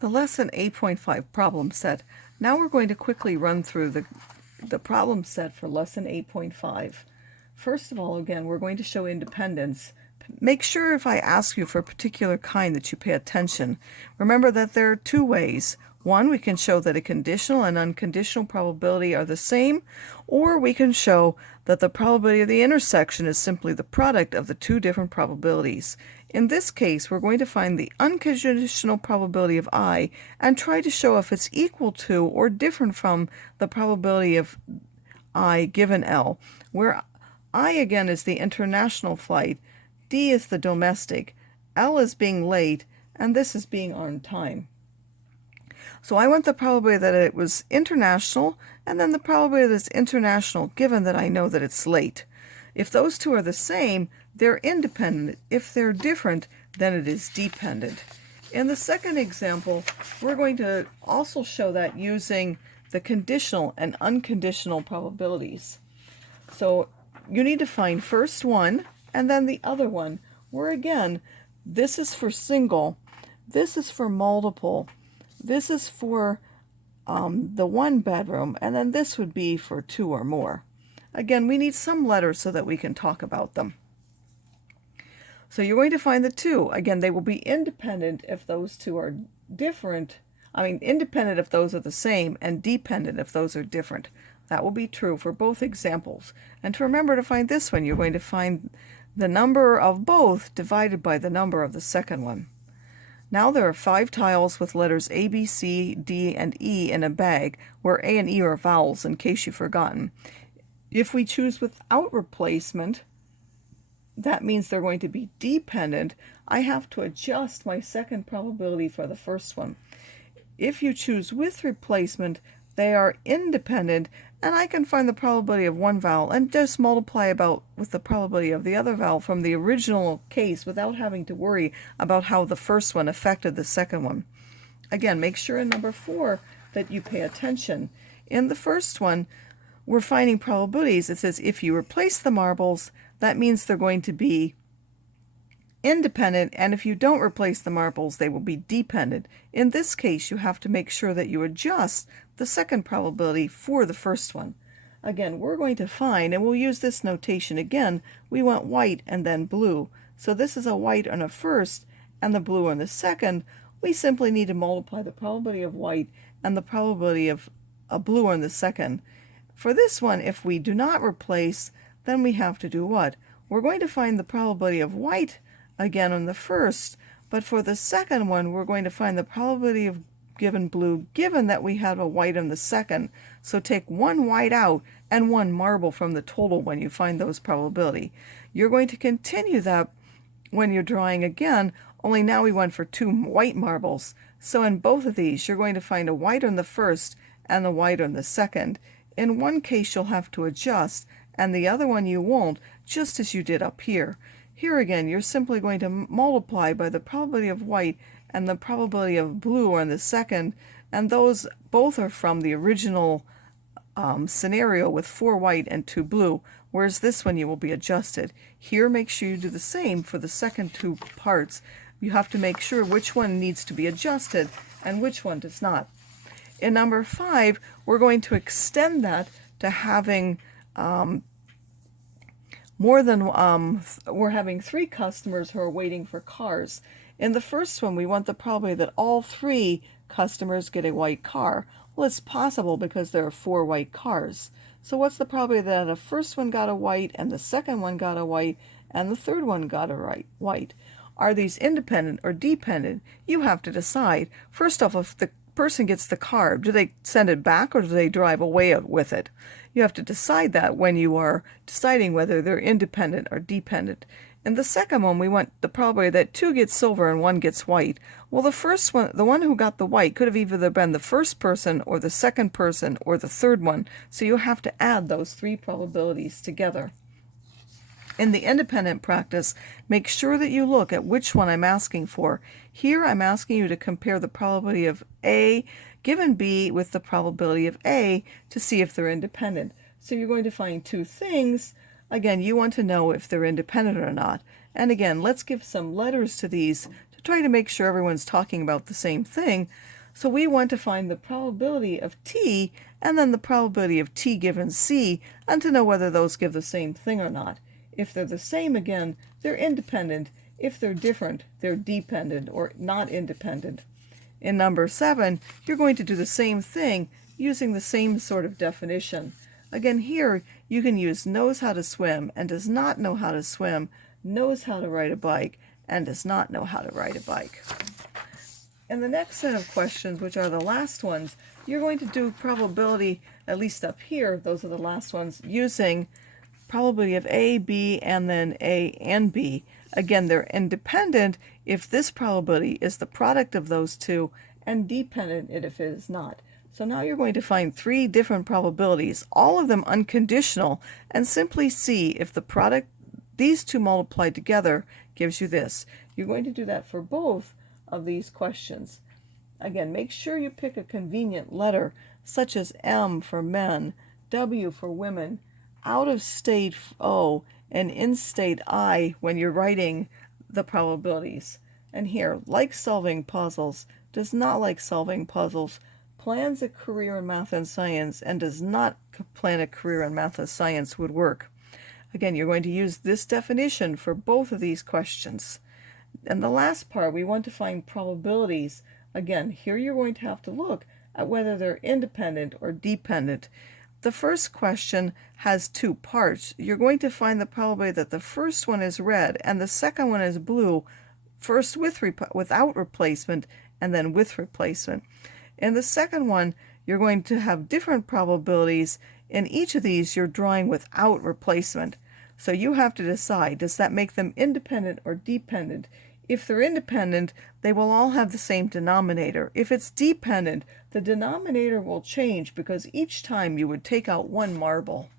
The lesson 8.5 problem set. Now we're going to quickly run through the problem set for lesson 8.5. First of all, again, we're going to show independence. Make sure if I ask you for a particular kind that you pay attention. Remember that there are two ways. One, we can show that a conditional and unconditional probability are the same, or we can show that the probability of the intersection is simply the product of the two different probabilities. In this case, we're going to find the unconditional probability of I and try to show if it's equal to or different from the probability of I given L, where I again is the international flight, D is the domestic, L is being late, and this is being on time. So I want the probability that it was international, and then the probability that it's international given that I know that it's late. If those two are the same, they're independent. If they're different, then it is dependent. In the second example, we're going to also show that using the conditional and unconditional probabilities. So you need to find first one and then the other one, where again, this is for single, this is for multiple, this is for the one bedroom, and then this would be for two or more. Again, we need some letters so that we can talk about them. So you're going to find the two. Again, they will be independent if those two are different. Independent if those are the same, and dependent if those are different. That will be true for both examples. And to remember to find this one, you're going to find the number of both divided by the number of the second one. Now there are 5 tiles with letters A, B, C, D, and E in a bag, where A and E are vowels in case you've forgotten. If we choose without replacement, that means they're going to be dependent. I have to adjust my second probability for the first one. If you choose with replacement, they are independent, and I can find the probability of one vowel and just multiply about with the probability of the other vowel from the original case without having to worry about how the first one affected the second one. Again, make sure in number 4 that you pay attention. In the first one, we're finding probabilities. It says if you replace the marbles, that means they're going to be independent, and if you don't replace the marbles, they will be dependent. In this case, you have to make sure that you adjust the second probability for the first one. Again, we're going to find, and we'll use this notation again, we want white and then blue. So this is a white on a first and the blue on the second. We simply need to multiply the probability of white and the probability of a blue on the second. For this one, if we do not replace, then we have to do what? We're going to find the probability of white again on the first, but for the second one, we're going to find the probability of given blue, given that we have a white on the second. So take one white out and one marble from the total when you find those probability. You're going to continue that when you're drawing again, only now we went for 2 white marbles. So in both of these, you're going to find a white on the first and the white on the second. In one case, you'll have to adjust, and the other one you won't, just as you did up here. Here again, you're simply going to multiply by the probability of white and the probability of blue on the second, and those both are from the original scenario with 4 white and 2 blue, whereas this one you will be adjusted. Here, make sure you do the same for the second 2 parts. You have to make sure which one needs to be adjusted and which one does not. In number 5, we're going to extend that to having we're having 3 customers who are waiting for cars. In the first one, we want the probability that all 3 customers get a white car. Well, it's possible because there are 4 white cars. So what's the probability that the first one got a white and the second one got a white and the third one got a white? Are these independent or dependent? You have to decide. First off, if the person gets the car, do they send it back or do they drive away with it? You have to decide that when you are deciding whether they're independent or dependent. In the second one, we want the probability that 2 get silver and 1 gets white. Well, the first one, the one who got the white, could have either been the first person or the second person or the third one. So you have to add those 3 probabilities together. In the independent practice, make sure that you look at which one I'm asking for. Here I'm asking you to compare the probability of A given B with the probability of A to see if they're independent. So you're going to find 2 things. Again, you want to know if they're independent or not. And again, let's give some letters to these to try to make sure everyone's talking about the same thing. So we want to find the probability of t and then the probability of t given c, and to know whether those give the same thing or not. If they're the same, again, they're independent. If they're different, they're dependent or not independent. In number 7, you're going to do the same thing using the same sort of definition. Again, here you can use knows how to swim and does not know how to swim, knows how to ride a bike, and does not know how to ride a bike. In the next set of questions, which are the last ones, you're going to do probability, at least up here, those are the last ones, using probability of A, B, and then A and B. Again, they're independent if this probability is the product of those two, and dependent if it is not. So now you're going to find 3 different probabilities, all of them unconditional, and simply see if the product, these two multiplied together, gives you this. You're going to do that for both of these questions. Again, make sure you pick a convenient letter, such as M for men, W for women, out of state O, and in state I when you're writing the probabilities. And here, likes solving puzzles, does not like solving puzzles, plans a career in math and science, and does not plan a career in math and science would work. Again, you're going to use this definition for both of these questions. And the last part, we want to find probabilities. Again, here you're going to have to look at whether they're independent or dependent. The first question has 2 parts. You're going to find the probability that the first one is red and the second one is blue, first without replacement and then with replacement. In the second one, you're going to have different probabilities. In each of these, you're drawing without replacement. So you have to decide, does that make them independent or dependent? If they're independent, they will all have the same denominator. If it's dependent, the denominator will change because each time you would take out 1 marble.